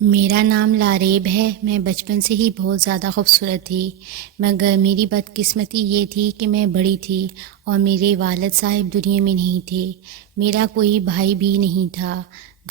میرا نام لاریب ہے۔ میں بچپن سے ہی بہت زیادہ خوبصورت تھی، مگر میری بدقسمتی یہ تھی کہ میں بڑی تھی اور میرے والد صاحب دنیا میں نہیں تھے۔ میرا کوئی بھائی بھی نہیں تھا،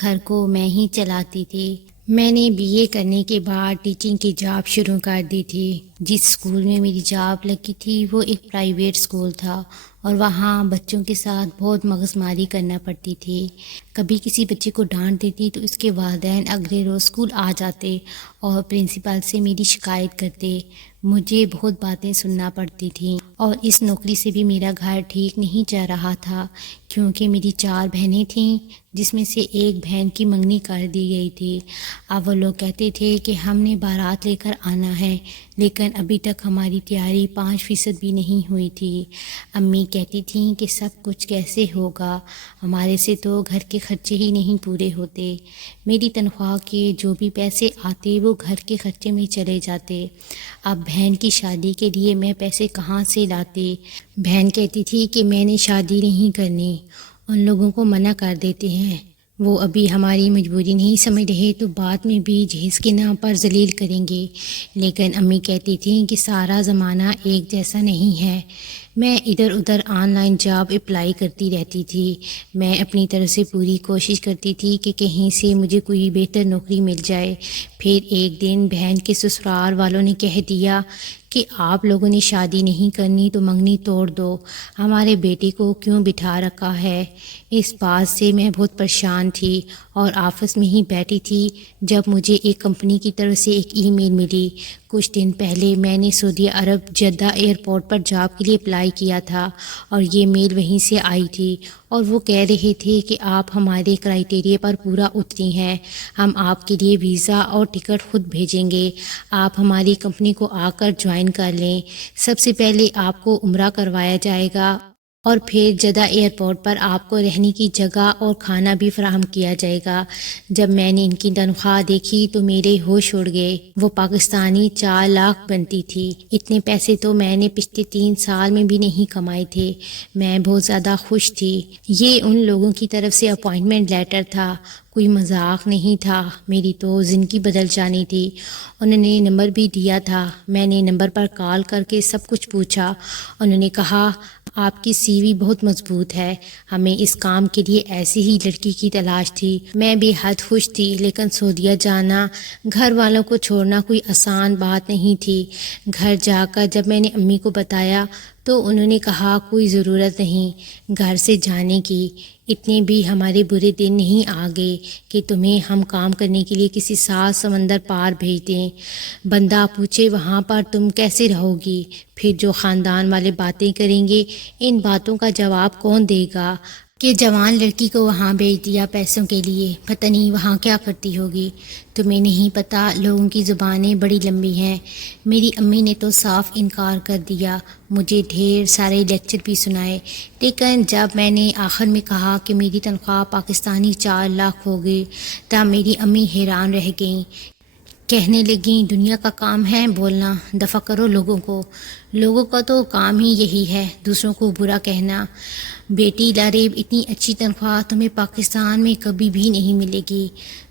گھر کو میں ہی چلاتی تھی۔ میں نے بی اے کرنے کے بعد ٹیچنگ کی جاب شروع کر دی تھی۔ جس اسکول میں میری جاب لگی تھی وہ ایک پرائیویٹ اسکول تھا اور وہاں بچوں کے ساتھ بہت مغز ماری کرنا پڑتی تھی۔ کبھی کسی بچے کو ڈانٹ دیتی تو اس کے والدین اگلے روز اسکول آ جاتے اور پرنسپل سے میری شکایت کرتے۔ مجھے بہت باتیں سننا پڑتی تھیں اور اس نوکری سے بھی میرا گھر ٹھیک نہیں جا رہا تھا، کیونکہ میری 4 بہنیں تھیں جس میں سے ایک بہن کی منگنی کر دی گئی تھی۔ اب وہ لوگ کہتے تھے کہ ہم نے بارات لے کر آنا ہے، لیکن ابھی تک ہماری تیاری 5% بھی نہیں ہوئی تھی۔ امی کہتی تھیں کہ سب کچھ کیسے ہوگا، ہمارے سے تو گھر کے خرچے ہی نہیں پورے ہوتے۔ میری تنخواہ کے جو بھی پیسے آتے وہ گھر کے خرچے میں چلے جاتے۔ اب بہن کی شادی کے لیے میں پیسے کہاں سے لاتے؟ بہن کہتی تھی کہ میں نے شادی نہیں کرنی، ان لوگوں کو منع کر دیتے ہیں، وہ ابھی ہماری مجبوری نہیں سمجھ رہے تو بعد میں بھی جہیز کے نام پر ذلیل کریں گے۔ لیکن امی کہتی تھیں کہ سارا زمانہ ایک جیسا نہیں ہے۔ میں ادھر ادھر آن لائن جاب اپلائی کرتی رہتی تھی۔ میں اپنی طرف سے پوری کوشش کرتی تھی کہ کہیں سے مجھے کوئی بہتر نوکری مل جائے۔ پھر ایک دن بہن کے سسرال والوں نے کہہ دیا کہ آپ لوگوں نے شادی نہیں کرنی تو منگنی توڑ دو، ہمارے بیٹے کو کیوں بٹھا رکھا ہے؟ اس بات سے میں بہت پریشان تھی اور آفس میں ہی بیٹھی تھی جب مجھے ایک کمپنی کی طرف سے ایک ای میل ملی۔ کچھ دن پہلے میں نے سعودی عرب جدہ ایئرپورٹ پر جاب کے لیے اپلائی کیا تھا اور یہ میل وہیں سے آئی تھی، اور وہ کہہ رہے تھے کہ آپ ہمارے کرائیٹیریا پر پورا اتری ہیں، ہم آپ کے لیے ویزا اور ٹکٹ خود بھیجیں گے، آپ ہماری کمپنی کو آ کر جوائن کر لیں۔ سب سے پہلے آپ کو عمرہ کروایا جائے گا اور پھر جدہ ایئرپورٹ پر آپ کو رہنے کی جگہ اور کھانا بھی فراہم کیا جائے گا۔ جب میں نے ان کی تنخواہ دیکھی تو میرے ہوش اڑ گئے۔ وہ پاکستانی 4 لاکھ بنتی تھی۔ اتنے پیسے تو میں نے پچھلے 3 سال میں بھی نہیں کمائے تھے۔ میں بہت زیادہ خوش تھی۔ یہ ان لوگوں کی طرف سے اپوائنٹمنٹ لیٹر تھا، کوئی مذاق نہیں تھا، میری تو زندگی بدل جانی تھی۔ انہوں نے نمبر بھی دیا تھا۔ میں نے نمبر پر کال کر کے سب کچھ پوچھا۔ انہوں نے کہا آپ کی سی وی بہت مضبوط ہے، ہمیں اس کام کے لیے ایسی ہی لڑکی کی تلاش تھی۔ میں بے حد خوش تھی، لیکن سعودیہ جانا، گھر والوں کو چھوڑنا کوئی آسان بات نہیں تھی۔ گھر جا کر جب میں نے امی کو بتایا تو انہوں نے کہا کوئی ضرورت نہیں گھر سے جانے کی، اتنے بھی ہمارے برے دن نہیں آ گئے کہ تمہیں ہم کام کرنے کے لیے کسی 7 سمندر پار بھیج دیں۔ بندہ پوچھے وہاں پر تم کیسے رہو گی، پھر جو خاندان والے باتیں کریں گے، ان باتوں کا جواب کون دے گا کہ جوان لڑکی کو وہاں بھیج دیا پیسوں کے لیے، پتہ نہیں وہاں کیا کرتی ہوگی۔ تمہیں نہیں پتہ، لوگوں کی زبانیں بڑی لمبی ہیں۔ میری امی نے تو صاف انکار کر دیا، مجھے ڈھیر سارے لیکچر بھی سنائے، لیکن جب میں نے آخر میں کہا کہ میری تنخواہ پاکستانی 4 لاکھ ہو گئی، تب میری امی حیران رہ گئیں۔ کہنے لگیں دنیا کا کام ہے بولنا، دفع کرو لوگوں کو، لوگوں کا تو کام ہی یہی ہے دوسروں کو برا کہنا۔ بیٹی لاریب، اتنی اچھی تنخواہ تمہیں پاکستان میں کبھی بھی نہیں ملے گی،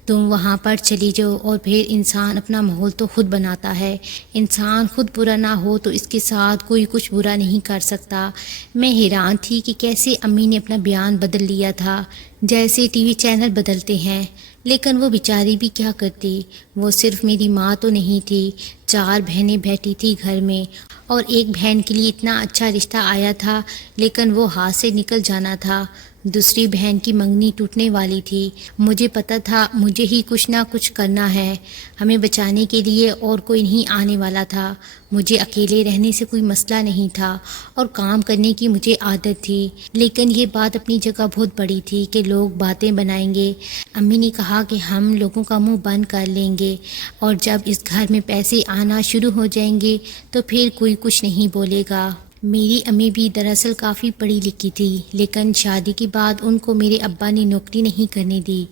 تم وہاں پر چلی جاؤ اور پھر انسان اپنا ماحول تو خود بناتا ہے، انسان خود برا نہ ہو تو اس کے ساتھ کوئی کچھ برا نہیں کر سکتا۔ میں حیران تھی کہ کیسے امی نے اپنا بیان بدل لیا تھا، جیسے ٹی وی چینل بدلتے ہیں، لیکن وہ بیچاری بھی کیا کرتی، وہ صرف میری ماں تو نہیں تھی، 4 بہنیں بیٹھی تھی گھر میں، اور ایک بہن کے لیے اتنا اچھا رشتہ آیا تھا لیکن وہ ہاتھ سے نکل جانا تھا۔ دوسری بہن کی منگنی ٹوٹنے والی تھی۔ مجھے پتہ تھا مجھے ہی کچھ نہ کچھ کرنا ہے، ہمیں بچانے کے لیے اور کوئی نہیں آنے والا تھا۔ مجھے اکیلے رہنے سے کوئی مسئلہ نہیں تھا اور کام کرنے کی مجھے عادت تھی، لیکن یہ بات اپنی جگہ بہت بڑی تھی کہ لوگ باتیں بنائیں گے۔ امی نے کہا کہ ہم لوگوں کا منہ بند کر لیں گے اور جب اس گھر میں پیسے آنا شروع ہو جائیں گے تو پھر کوئی کچھ نہیں بولے گا۔ میری امی بھی دراصل کافی پڑھی لکھی تھی، لیکن شادی کے بعد ان کو میرے ابا نے نوکری نہیں کرنے دی۔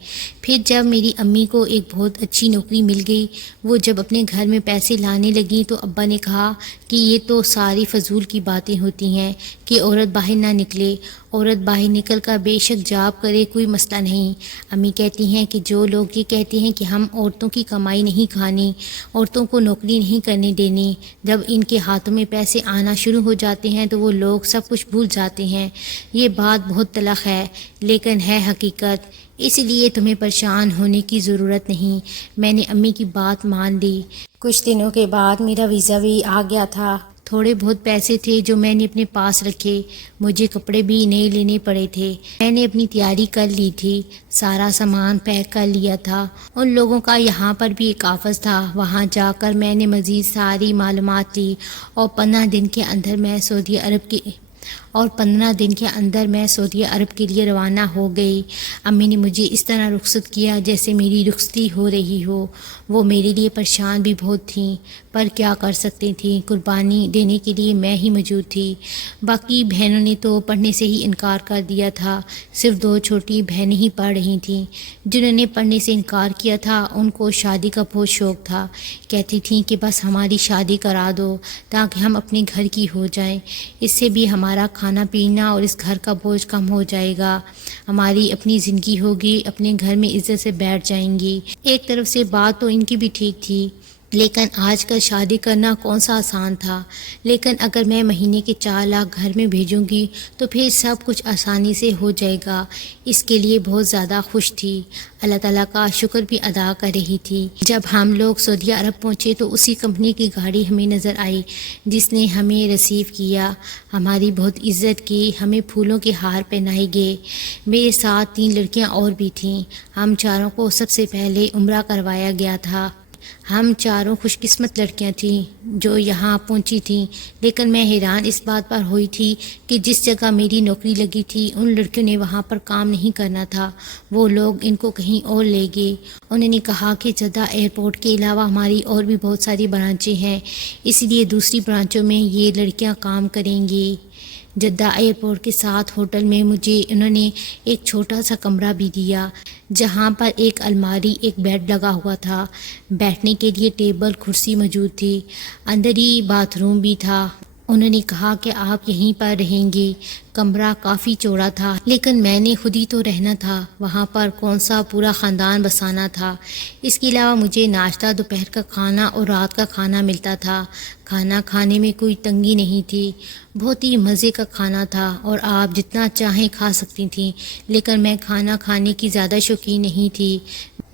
پھر جب میری امی کو ایک بہت اچھی نوکری مل گئی، وہ جب اپنے گھر میں پیسے لانے لگیں تو ابا نے کہا کہ یہ تو ساری فضول کی باتیں ہوتی ہیں کہ عورت باہر نہ نکلے، عورت باہر نکل کر بے شک جاب کرے کوئی مسئلہ نہیں۔ امی کہتی ہیں کہ جو لوگ یہ کہتے ہیں کہ ہم عورتوں کی کمائی نہیں کھانی، عورتوں کو نوکری نہیں کرنے دینی، جب ان کے ہاتھوں میں پیسے آنا شروع ہو جاتے ہیں تو وہ لوگ سب کچھ بھول جاتے ہیں۔ یہ بات بہت تلخ ہے لیکن ہے حقیقت، اس لیے تمہیں پریشان ہونے کی ضرورت نہیں۔ میں نے امی کی بات مان لی۔ کچھ دنوں کے بعد میرا ویزا بھی آ گیا تھا۔ تھوڑے بہت پیسے تھے جو میں نے اپنے پاس رکھے، مجھے کپڑے بھی نئے لینے پڑے تھے۔ میں نے اپنی تیاری کر لی تھی، سارا سامان پیک کر لیا تھا۔ ان لوگوں کا یہاں پر بھی ایک آفس تھا، وہاں جا کر میں نے مزید ساری معلومات لی اور 15 دن کے اندر میں سعودی عرب کے لیے روانہ ہو گئی۔ امی نے مجھے اس طرح رخصت کیا جیسے میری رخصتی ہو رہی ہو۔ وہ میرے لیے پریشان بھی بہت تھیں، پر کیا کر سکتی تھیں، قربانی دینے کے لیے میں ہی موجود تھی۔ باقی بہنوں نے تو پڑھنے سے ہی انکار کر دیا تھا، صرف 2 چھوٹی بہنیں ہی پڑھ رہی تھیں۔ جنہوں نے پڑھنے سے انکار کیا تھا ان کو شادی کا بہت شوق تھا، کہتی تھیں کہ بس ہماری شادی کرا دو تاکہ ہم اپنے گھر کی ہو جائیں، اس سے بھی ہمارا کھانا پینا اور اس گھر کا بوجھ کم ہو جائے گا، ہماری اپنی زندگی ہوگی، اپنے گھر میں عزت سے بیٹھ جائیں گی۔ ایک طرف سے بات تو ان کی بھی ٹھیک تھی، لیکن آج کل شادی کرنا کون سا آسان تھا۔ لیکن اگر میں مہینے کے 4 لاکھ گھر میں بھیجوں گی تو پھر سب کچھ آسانی سے ہو جائے گا، اس کے لیے بہت زیادہ خوش تھی، اللہ تعالیٰ کا شکر بھی ادا کر رہی تھی۔ جب ہم لوگ سعودی عرب پہنچے تو اسی کمپنی کی گاڑی ہمیں نظر آئی جس نے ہمیں ریسیو کیا، ہماری بہت عزت کی، ہمیں پھولوں کے ہار پہنائے گئے۔ میرے ساتھ 3 لڑکیاں اور بھی تھیں، ہم چاروں کو سب سے پہلے عمرہ کروایا گیا تھا۔ ہم چاروں خوش قسمت لڑکیاں تھیں جو یہاں پہنچی تھیں، لیکن میں حیران اس بات پر ہوئی تھی کہ جس جگہ میری نوکری لگی تھی ان لڑکیوں نے وہاں پر کام نہیں کرنا تھا، وہ لوگ ان کو کہیں اور لے گئے۔ انہوں نے کہا کہ جدہ ایئرپورٹ کے علاوہ ہماری اور بھی بہت ساری برانچیں ہیں، اس لیے دوسری برانچوں میں یہ لڑکیاں کام کریں گی۔ جدہ ایئرپورٹ کے ساتھ ہوٹل میں مجھے انہوں نے ایک چھوٹا سا کمرہ بھی دیا جہاں پر ایک الماری، ایک بیڈ لگا ہوا تھا، بیٹھنے کے لیے ٹیبل کرسی موجود تھی، اندر ہی باتھ روم بھی تھا۔ انہوں نے کہا کہ آپ یہیں پر رہیں گے۔ کمرہ کافی چوڑا تھا لیکن میں نے خود ہی تو رہنا تھا، وہاں پر کون سا پورا خاندان بسانا تھا۔ اس کے علاوہ مجھے ناشتہ، دوپہر کا کھانا اور رات کا کھانا ملتا تھا۔ کھانا کھانے میں کوئی تنگی نہیں تھی، بہت ہی مزے کا کھانا تھا اور آپ جتنا چاہیں کھا سکتی تھیں، لیکن میں کھانا کھانے کی زیادہ شوقین نہیں تھی۔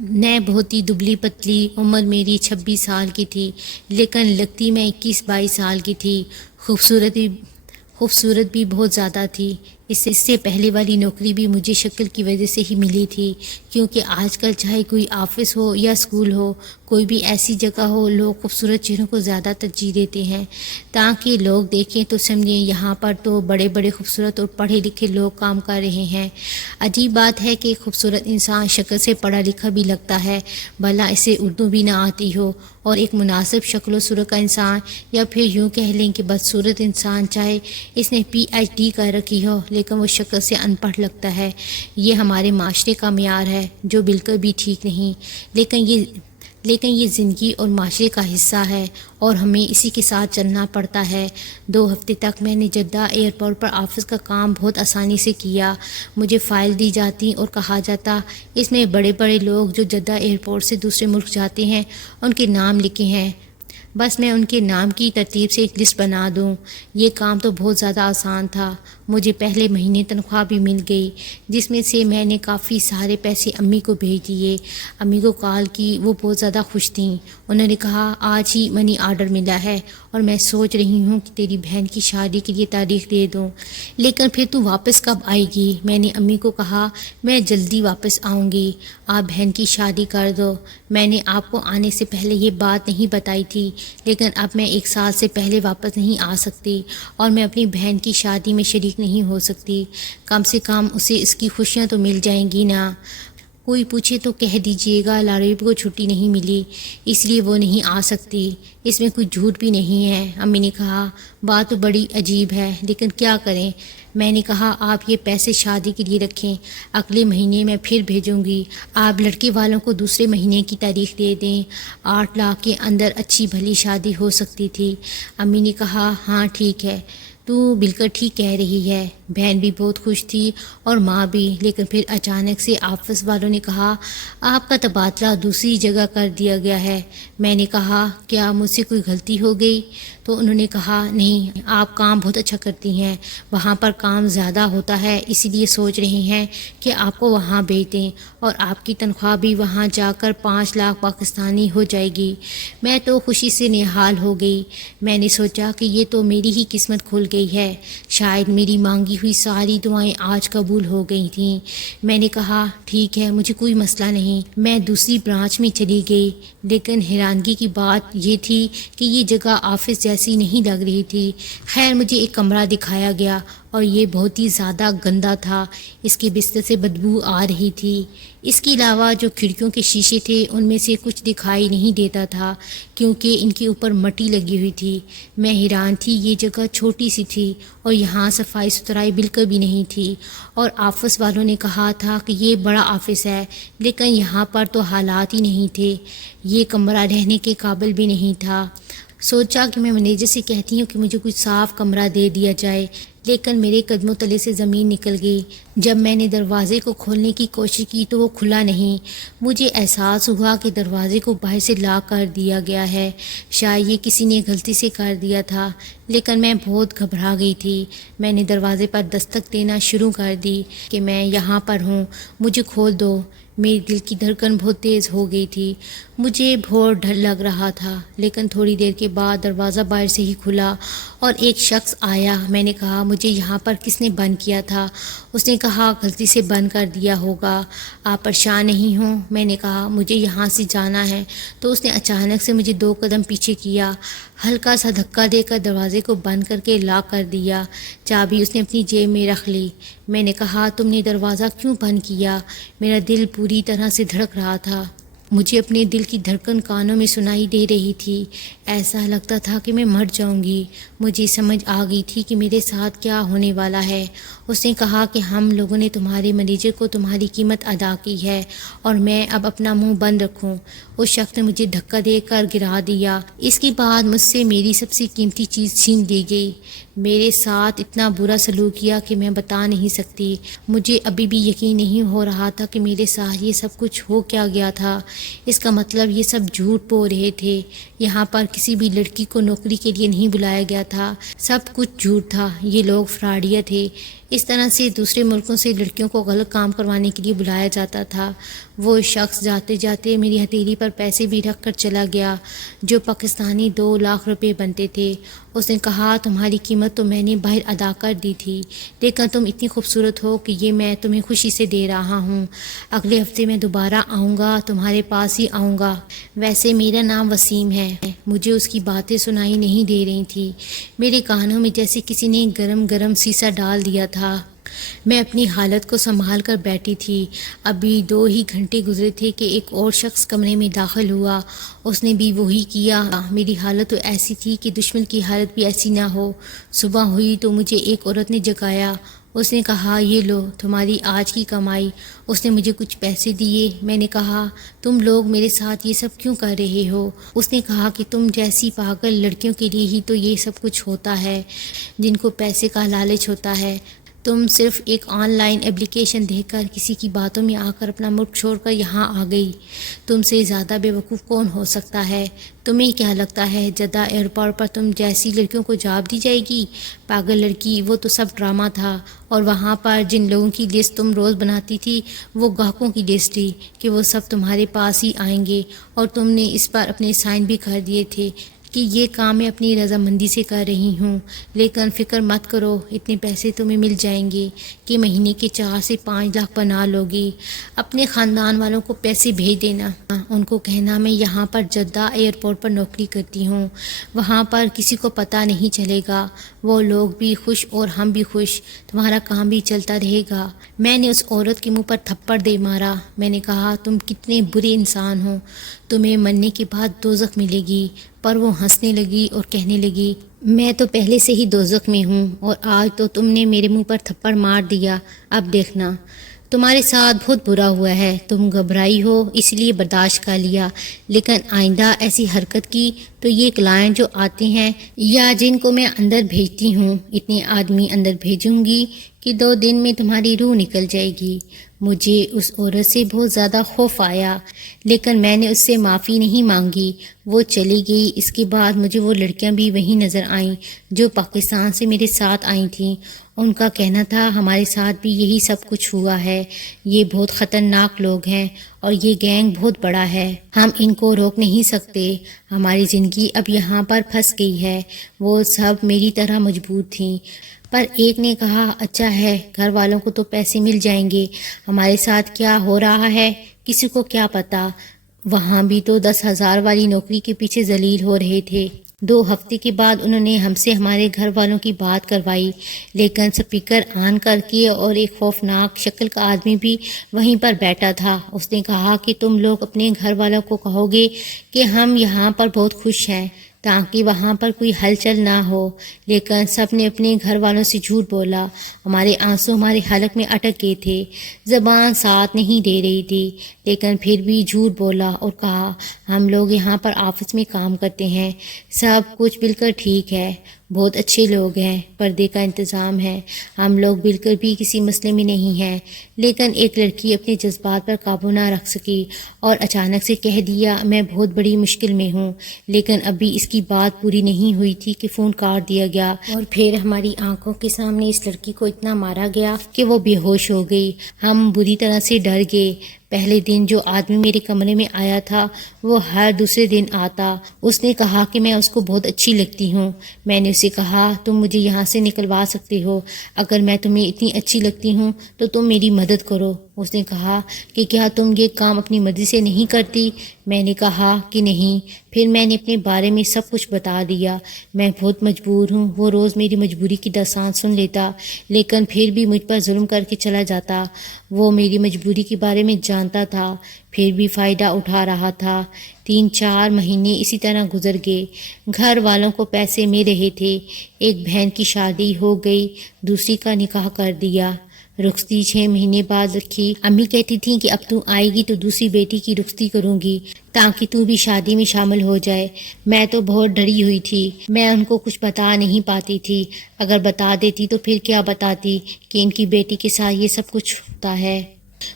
میں بہت ہی دبلی پتلی، عمر میری 26 سال کی تھی لیکن لگتی میں 21-22 سال کی تھی۔ خوبصورت بھی بہت زیادہ تھی۔ اس سے پہلے والی نوکری بھی مجھے شکل کی وجہ سے ہی ملی تھی، کیونکہ آج کل چاہے کوئی آفس ہو یا اسکول ہو، کوئی بھی ایسی جگہ ہو، لوگ خوبصورت چہروں کو زیادہ ترجیح دیتے ہیں تاکہ لوگ دیکھیں تو سمجھیں یہاں پر تو بڑے بڑے خوبصورت اور پڑھے لکھے لوگ کام کر رہے ہیں۔ عجیب بات ہے کہ خوبصورت انسان شکل سے پڑھا لکھا بھی لگتا ہے، بھلا اسے اردو بھی نہ آتی ہو، اور ایک مناسب شکل و صورت کا انسان، یا پھر یوں کہہ لیں کہ بدصورت انسان، چاہے اس نے PhD کر رکھی ہو لیکن وہ شکل سے ان پڑھ لگتا ہے۔ یہ ہمارے معاشرے کا معیار ہے جو بالکل بھی ٹھیک نہیں، لیکن یہ زندگی اور معاشرے کا حصہ ہے اور ہمیں اسی کے ساتھ چلنا پڑتا ہے۔ 2 ہفتے تک میں نے جدہ ایئرپورٹ پر آفس کا کام بہت آسانی سے کیا۔ مجھے فائل دی جاتی اور کہا جاتا اس میں بڑے بڑے لوگ جو جدہ ایئرپورٹ سے دوسرے ملک جاتے ہیں ان کے نام لکھے ہیں، بس میں ان کے نام کی ترتیب سے ایک لسٹ بنا دوں۔ یہ کام تو بہت زیادہ آسان تھا۔ مجھے پہلے مہینے تنخواہ بھی مل گئی جس میں سے میں نے کافی سارے پیسے امی کو بھیج دیے۔ امی کو کال کی، وہ بہت زیادہ خوش تھیں۔ انہوں نے کہا آج ہی منی آرڈر ملا ہے اور میں سوچ رہی ہوں کہ تیری بہن کی شادی کے لیے تاریخ دے دوں، لیکن پھر تو واپس کب آئے گی؟ میں نے امی کو کہا میں جلدی واپس آؤں گی، آپ بہن کی شادی کر دو۔ میں نے آپ کو آنے سے پہلے یہ بات نہیں بتائی تھی، لیکن اب میں 1 سال سے پہلے واپس نہیں آ سکتی اور میں اپنی بہن کی شادی میں شریک نہیں ہو سکتی۔ کم سے کم اسے اس کی خوشیاں تو مل جائیں گی نا۔ کوئی پوچھے تو کہہ دیجئے گا لاریب کو چھٹی نہیں ملی اس لیے وہ نہیں آ سکتی، اس میں کوئی جھوٹ بھی نہیں ہے۔ امی نے کہا بات تو بڑی عجیب ہے لیکن کیا کریں۔ میں نے کہا آپ یہ پیسے شادی کے لیے رکھیں، اگلے مہینے میں پھر بھیجوں گی، آپ لڑکے والوں کو دوسرے مہینے کی تاریخ دے دیں، 8 لاکھ کے اندر اچھی بھلی شادی ہو سکتی تھی۔ امی نے کہا ہاں ٹھیک ہے، تو تو بالکل ٹھیک کہہ رہی ہے۔ بہن بھی بہت خوش تھی اور ماں بھی، لیکن پھر اچانک سے آفس والوں نے کہا آپ کا تبادلہ دوسری جگہ کر دیا گیا ہے۔ میں نے کہا کیا مجھ سے کوئی غلطی ہو گئی؟ تو انہوں نے کہا نہیں، آپ کام بہت اچھا کرتی ہیں، وہاں پر کام زیادہ ہوتا ہے، اسی لیے سوچ رہے ہیں کہ آپ کو وہاں بھیج دیں اور آپ کی تنخواہ بھی وہاں جا کر 5 لاکھ پاکستانی ہو جائے گی۔ میں تو خوشی سے نہال ہو گئی۔ میں نے سوچا کہ یہ تو میری ہی قسمت کھل گئی ہے، شاید میری مانگی ہوئی ساری دعائیں آج قبول ہو گئی تھیں۔ میں نے کہا ٹھیک ہے، مجھے کوئی مسئلہ نہیں۔ میں دوسری برانچ میں چلی گئی، لیکن حیرانگی کی بات یہ تھی کہ یہ جگہ آفس جیسی نہیں لگ رہی تھی۔ خیر مجھے ایک کمرہ دکھایا گیا اور یہ بہت ہی زیادہ گندا تھا، اس کے بستر سے بدبو آ رہی تھی۔ اس کے علاوہ جو کھڑکیوں کے شیشے تھے ان میں سے کچھ دکھائی نہیں دیتا تھا کیونکہ ان کے اوپر مٹی لگی ہوئی تھی۔ میں حیران تھی، یہ جگہ چھوٹی سی تھی اور یہاں صفائی ستھرائی بالکل بھی نہیں تھی، اور آفس والوں نے کہا تھا کہ یہ بڑا آفس ہے، لیکن یہاں پر تو حالات ہی نہیں تھے، یہ کمرہ رہنے کے قابل بھی نہیں تھا۔ سوچا کہ میں مینیجر سے کہتی ہوں کہ مجھے کچھ صاف کمرہ دے دیا جائے، لیکن میرے قدموں تلے سے زمین نکل گئی۔ جب میں نے دروازے کو کھولنے کی کوشش کی تو وہ کھلا نہیں۔ مجھے احساس ہوا کہ دروازے کو باہر سے لاک کر دیا گیا ہے، شاید یہ کسی نے غلطی سے کر دیا تھا، لیکن میں بہت گھبرا گئی تھی۔ میں نے دروازے پر دستک دینا شروع کر دی کہ میں یہاں پر ہوں، مجھے کھول دو۔ میری دل کی دھڑکن بہت تیز ہو گئی تھی، مجھے بہت ڈر لگ رہا تھا، لیکن تھوڑی دیر کے بعد دروازہ باہر سے ہی کھلا اور ایک شخص آیا۔ میں نے کہا مجھے یہاں پر کس نے بند کیا تھا؟ اس نے کہا غلطی سے بند کر دیا ہوگا، آپ پریشان نہیں ہوں؟ میں نے کہا مجھے یہاں سے جانا ہے، تو اس نے اچانک سے مجھے 2 قدم پیچھے کیا، ہلکا سا دھکا دے کر دروازے کو بند کر کے لاک کر دیا۔ چابی اس نے اپنی جیب میں رکھ لی۔ میں نے کہا تم نے دروازہ کیوں بند کیا؟ میرا دل پوری طرح سے دھڑک رہا تھا، مجھے اپنے دل کی دھڑکن کانوں میں سنائی دے رہی تھی، ایسا لگتا تھا کہ میں مر جاؤں گی۔ مجھے سمجھ آ گئی تھی کہ میرے ساتھ کیا ہونے والا ہے۔ اس نے کہا کہ ہم لوگوں نے تمہارے مینیجر کو تمہاری قیمت ادا کی ہے اور میں اب اپنا منہ بند رکھوں۔ اس شخص نے مجھے دھکا دے کر گرا دیا۔ اس کے بعد مجھ سے میری سب سے قیمتی چیز چھین لی گئی۔ میرے ساتھ اتنا برا سلوک کیا کہ میں بتا نہیں سکتی۔ مجھے ابھی بھی یقین نہیں ہو رہا تھا کہ میرے ساتھ یہ سب کچھ ہو کیا گیا تھا۔ اس کا مطلب یہ سب جھوٹ بول رہے تھے، یہاں پر کسی بھی لڑکی کو نوکری کے لیے نہیں بلایا گیا تھا، سب کچھ جھوٹ تھا، یہ لوگ فراڈیا تھے۔ اس طرح سے دوسرے ملکوں سے لڑکیوں کو غلط کام کروانے کے لیے بلایا جاتا تھا۔ وہ شخص جاتے جاتے میری ہتھیلی پر پیسے بھی رکھ کر چلا گیا جو پاکستانی 2 لاکھ روپے بنتے تھے۔ اس نے کہا تمہاری قیمت تو میں نے باہر ادا کر دی تھی، لیکن تم اتنی خوبصورت ہو کہ یہ میں تمہیں خوشی سے دے رہا ہوں۔ اگلے ہفتے میں دوبارہ آؤں گا، تمہارے پاس ہی آؤں گا۔ ویسے میرا نام وسیم ہے۔ مجھے اس کی باتیں سنائی نہیں دے رہی تھی، میرے کانوں میں جیسے کسی نے گرم گرم سیسا ڈال دیا تھا۔ میں اپنی حالت کو سنبھال کر بیٹھی تھی۔ ابھی 2 ہی گھنٹے گزرے تھے کہ ایک اور شخص کمرے میں داخل ہوا، اس نے بھی وہی کیا۔ میری حالت تو ایسی تھی کہ دشمن کی حالت بھی ایسی نہ ہو۔ صبح ہوئی تو مجھے ایک عورت نے جگایا، اس نے کہا یہ لو تمہاری آج کی کمائی۔ اس نے مجھے کچھ پیسے دیے۔ میں نے کہا تم لوگ میرے ساتھ یہ سب کیوں کر رہے ہو؟ اس نے کہا کہ تم جیسی پاگل لڑکیوں کے لیے ہی تو یہ سب کچھ ہوتا ہے، جن کو پیسے کا لالچ ہوتا ہے۔ تم صرف ایک آن لائن اپلیکیشن دیکھ کر کسی کی باتوں میں آ کر اپنا ملک چھوڑ کر یہاں آ گئی۔ تم سے زیادہ بے وقوف کون ہو سکتا ہے؟ تمہیں کیا لگتا ہے جدہ ایئرپورٹ پر تم جیسی لڑکیوں کو جاب دی جائے گی؟ پاگل لڑکی، وہ تو سب ڈرامہ تھا، اور وہاں پر جن لوگوں کی لسٹ تم روز بناتی تھی وہ گاہکوں کی لسٹ تھی کہ وہ سب تمہارے پاس ہی آئیں گے، اور تم نے اس پر اپنے سائن بھی کر دیے تھے کہ یہ کام میں اپنی رضامندی سے کر رہی ہوں۔ لیکن فکر مت کرو، اتنے پیسے تمہیں مل جائیں گے کہ مہینے کے 4 سے 5 لاکھ بنا لوگی۔ اپنے خاندان والوں کو پیسے بھیج دینا، ان کو کہنا میں یہاں پر جدہ ایئرپورٹ پر نوکری کرتی ہوں، وہاں پر کسی کو پتہ نہیں چلے گا، وہ لوگ بھی خوش اور ہم بھی خوش، تمہارا کام بھی چلتا رہے گا۔ میں نے اس عورت کے منہ پر تھپڑ دے مارا۔ میں نے کہا تم کتنے برے انسان ہو، تمہیں مرنے کے بعد دوزخ ملے گی۔ پر وہ ہنسنے لگی اور کہنے لگی میں تو پہلے سے ہی دوزخ میں ہوں، اور آج تو تم نے میرے منہ پر تھپڑ مار دیا، اب دیکھنا تمہارے ساتھ بہت برا ہوا ہے، تم گھبرائی ہو اس لیے برداشت کر لیا، لیکن آئندہ ایسی حرکت کی تو یہ کلائنٹ جو آتے ہیں یا جن کو میں اندر بھیجتی ہوں، اتنے آدمی اندر بھیجوں گی کہ 2 دن میں تمہاری روح نکل جائے گی۔ مجھے اس عورت سے بہت زیادہ خوف آیا، لیکن میں نے اس سے معافی نہیں مانگی، وہ چلی گئی۔ اس کے بعد مجھے وہ لڑکیاں بھی وہیں نظر آئیں جو پاکستان سے میرے ساتھ آئی تھیں۔ ان کا کہنا تھا ہمارے ساتھ بھی یہی سب کچھ ہوا ہے، یہ بہت خطرناک لوگ ہیں اور یہ گینگ بہت بڑا ہے، ہم ان کو روک نہیں سکتے، ہماری زندگی اب یہاں پر پھنس گئی ہے۔ وہ سب میری طرح مجبور تھیں، پر ایک نے کہا اچھا ہے، گھر والوں کو تو پیسے مل جائیں گے، ہمارے ساتھ کیا ہو رہا ہے کسی کو کیا پتا۔ وہاں بھی تو 10,000 والی نوکری کے پیچھے ذلیل ہو رہے تھے۔ 2 ہفتے کے بعد انہوں نے ہم سے ہمارے گھر والوں کی بات کروائی، لیکن سپیکر آن کر کے، اور ایک خوفناک شکل کا آدمی بھی وہیں پر بیٹھا تھا۔ اس نے کہا کہ تم لوگ اپنے گھر والوں کو کہو گے کہ ہم یہاں پر بہت خوش ہیں تاکہ وہاں پر کوئی ہلچل نہ ہو، لیکن سب نے اپنے گھر والوں سے جھوٹ بولا۔ ہمارے آنسو ہمارے حلق میں اٹک گئے تھے، زبان ساتھ نہیں دے رہی تھی، لیکن پھر بھی جھوٹ بولا اور کہا ہم لوگ یہاں پر آفس میں کام کرتے ہیں، سب کچھ بالکل ٹھیک ہے، بہت اچھے لوگ ہیں، پردے کا انتظام ہے، ہم لوگ بالکل بھی کسی مسئلے میں نہیں ہیں۔ لیکن ایک لڑکی اپنے جذبات پر قابو نہ رکھ سکی اور اچانک سے کہہ دیا میں بہت بڑی مشکل میں ہوں، لیکن ابھی اس کی بات پوری نہیں ہوئی تھی کہ فون کاٹ دیا گیا، اور پھر ہماری آنکھوں کے سامنے اس لڑکی کو اتنا مارا گیا کہ وہ بے ہوش ہو گئی۔ ہم بری طرح سے ڈر گئے۔ پہلے دن جو آدمی میرے کمرے میں آیا تھا وہ ہر دوسرے دن آتا۔ اس نے کہا کہ میں اس کو بہت اچھی لگتی ہوں۔ میں نے اسے کہا تم مجھے یہاں سے نکلوا سکتے ہو، اگر میں تمہیں اتنی اچھی لگتی ہوں تو تم میری مدد کرو۔ اس نے کہا کہ کیا تم یہ کام اپنی مرضی سے نہیں کرتی؟ میں نے کہا کہ نہیں۔ پھر میں نے اپنے بارے میں سب کچھ بتا دیا، میں بہت مجبور ہوں۔ وہ روز میری مجبوری کی داستان سن لیتا، لیکن پھر بھی مجھ پر ظلم کر کے چلا جاتا۔ وہ میری مجبوری کے بارے میں جانتا تھا، پھر بھی فائدہ اٹھا رہا تھا۔ 3-4 مہینے اسی طرح گزر گئے۔ گھر والوں کو پیسے مل رہے تھے، ایک بہن کی شادی ہو گئی، دوسری کا نکاح کر دیا۔ رخصتی 6 مہینے بعد رکھی۔ امی کہتی تھیں کہ اب تو آئے گی تو دوسری بیٹی کی رخصتی کروں گی تاکہ تو بھی شادی میں شامل ہو جائے۔ میں تو بہت ڈری ہوئی تھی، میں ان کو کچھ بتا نہیں پاتی تھی، اگر بتا دیتی تو پھر کیا بتاتی کہ ان کی بیٹی کے ساتھ یہ سب کچھ ہوتا ہے،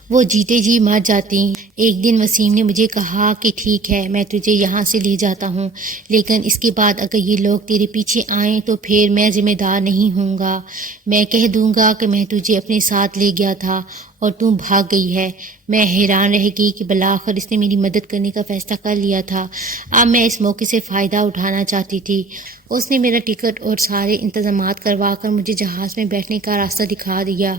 وہ جیتے جی مر جاتی۔ ایک دن وسیم نے مجھے کہا کہ ٹھیک ہے میں تجھے یہاں سے لے جاتا ہوں، لیکن اس کے بعد اگر یہ لوگ تیرے پیچھے آئیں تو پھر میں ذمہ دار نہیں ہوں گا، میں کہہ دوں گا کہ میں تجھے اپنے ساتھ لے گیا تھا اور تم بھاگ گئی ہے۔ میں حیران رہ گئی کہ بالآخر اس نے میری مدد کرنے کا فیصلہ کر لیا تھا۔ اب میں اس موقع سے فائدہ اٹھانا چاہتی تھی۔ اس نے میرا ٹکٹ اور سارے انتظامات کروا کر مجھے جہاز میں بیٹھنے کا راستہ دکھا دیا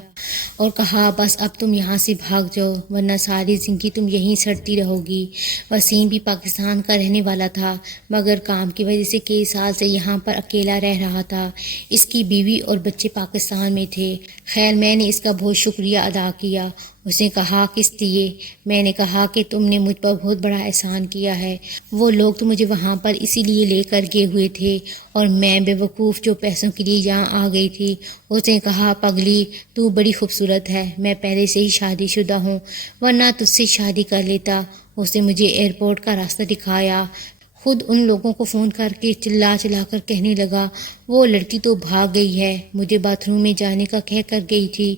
اور کہا بس اب تم یہاں سے بھاگ جاؤ ورنہ ساری زندگی تم یہیں سڑتی رہو گی۔ وسیم بھی پاکستان کا رہنے والا تھا، مگر کام کی وجہ سے کئی سال سے یہاں پر اکیلا رہ رہا تھا۔ اس کی بیوی اور بچے پاکستان میں تھے۔ خیر میں نے اس کا بہت شکریہ ادا کیا۔ اس نے کہا کس لیے؟ میں نے کہا کہ تم نے مجھ پر بہت بڑا احسان کیا ہے، وہ لوگ تو مجھے وہاں پر اسی لیے لے کر گئے ہوئے تھے اور میں بے وقوف جو پیسوں کے لیے یہاں آ گئی تھی۔ اس نے کہا پگلی تو بڑی خوبصورت ہے، میں پہلے سے ہی شادی شدہ ہوں ورنہ تجھ سے شادی کر لیتا۔ اس نے مجھے ایئرپورٹ کا راستہ دکھایا، خود ان لوگوں کو فون کر کے چلا کر کہنے لگا وہ لڑکی تو بھاگ گئی ہے، مجھے باتھ روم میں جانے کا کہہ کر گئی تھی،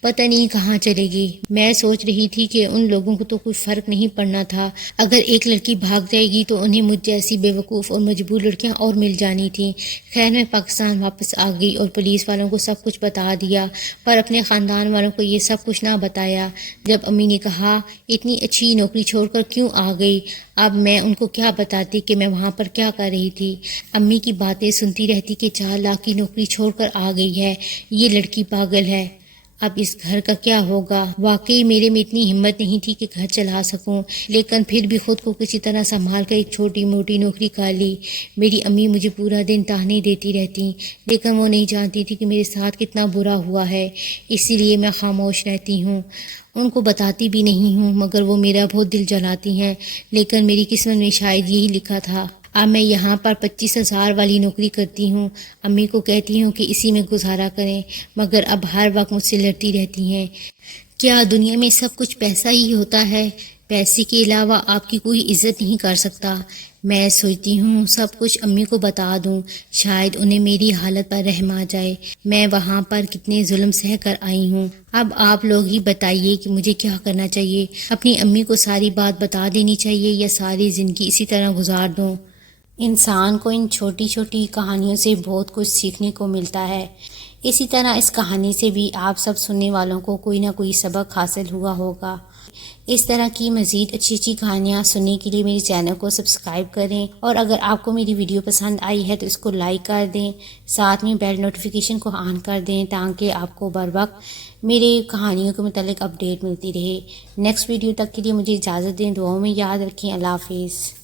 پتہ نہیں کہاں چلے گی۔ میں سوچ رہی تھی کہ ان لوگوں کو تو کچھ فرق نہیں پڑنا تھا، اگر ایک لڑکی بھاگ جائے گی تو انہیں مجھ جیسی بے وقوف اور مجبور لڑکیاں اور مل جانی تھیں۔ خیر میں پاکستان واپس آ گئی اور پولیس والوں کو سب کچھ بتا دیا، پر اپنے خاندان والوں کو یہ سب کچھ نہ بتایا۔ جب امی نے کہا اتنی اچھی نوکری چھوڑ کر کیوں آ گئی، اب میں ان کو کیا بتاتی کہ میں وہاں پر کیا کر رہی تھی۔ امی کی باتیں سنتی رہتی کہ 4 لاکھ کی نوکری چھوڑ کر آ گئی ہے، یہ لڑکی پاگل ہے، اب اس گھر کا کیا ہوگا۔ واقعی میرے میں اتنی ہمت نہیں تھی کہ گھر چلا سکوں، لیکن پھر بھی خود کو کسی طرح سنبھال کر ایک چھوٹی موٹی نوکری کر لی۔ میری امی مجھے پورا دن طعنے دیتی رہتی، لیکن وہ نہیں جانتی تھی کہ میرے ساتھ کتنا برا ہوا ہے، اسی لیے میں خاموش رہتی ہوں، ان کو بتاتی بھی نہیں ہوں، مگر وہ میرا بہت دل جلاتی ہیں۔ لیکن میری قسمت میں شاید یہی لکھا تھا۔ اب میں یہاں پر 25,000 والی نوکری کرتی ہوں، امی کو کہتی ہوں کہ اسی میں گزارا کریں، مگر اب ہر وقت مجھ سے لڑتی رہتی ہیں، کیا دنیا میں سب کچھ پیسہ ہی ہوتا ہے؟ پیسے کے علاوہ آپ کی کوئی عزت نہیں کر سکتا۔ میں سوچتی ہوں سب کچھ امی کو بتا دوں، شاید انہیں میری حالت پر رحم آ جائے۔ میں وہاں پر کتنے ظلم سہ کر آئی ہوں۔ اب آپ لوگ ہی بتائیے کہ مجھے کیا کرنا چاہیے؟ اپنی امی کو ساری بات بتا دینی چاہیے یا ساری زندگی اسی طرح گزار دوں؟ انسان کو ان چھوٹی چھوٹی کہانیوں سے بہت کچھ سیکھنے کو ملتا ہے۔ اسی طرح اس کہانی سے بھی آپ سب سننے والوں کو کوئی نہ کوئی سبق حاصل ہوا ہوگا۔ اس طرح کی مزید اچھی اچھی کہانیاں سننے کے لیے میرے چینل کو سبسکرائب کریں، اور اگر آپ کو میری ویڈیو پسند آئی ہے تو اس کو لائک کر دیں، ساتھ میں بیل نوٹیفیکیشن کو آن کر دیں تاکہ آپ کو بر وقت میرے کہانیوں کے متعلق اپڈیٹ ملتی رہے۔ نیکسٹ ویڈیو تک کے لیے مجھے اجازت دیں، دعاؤں میں یاد رکھیں۔ اللہ حافظ۔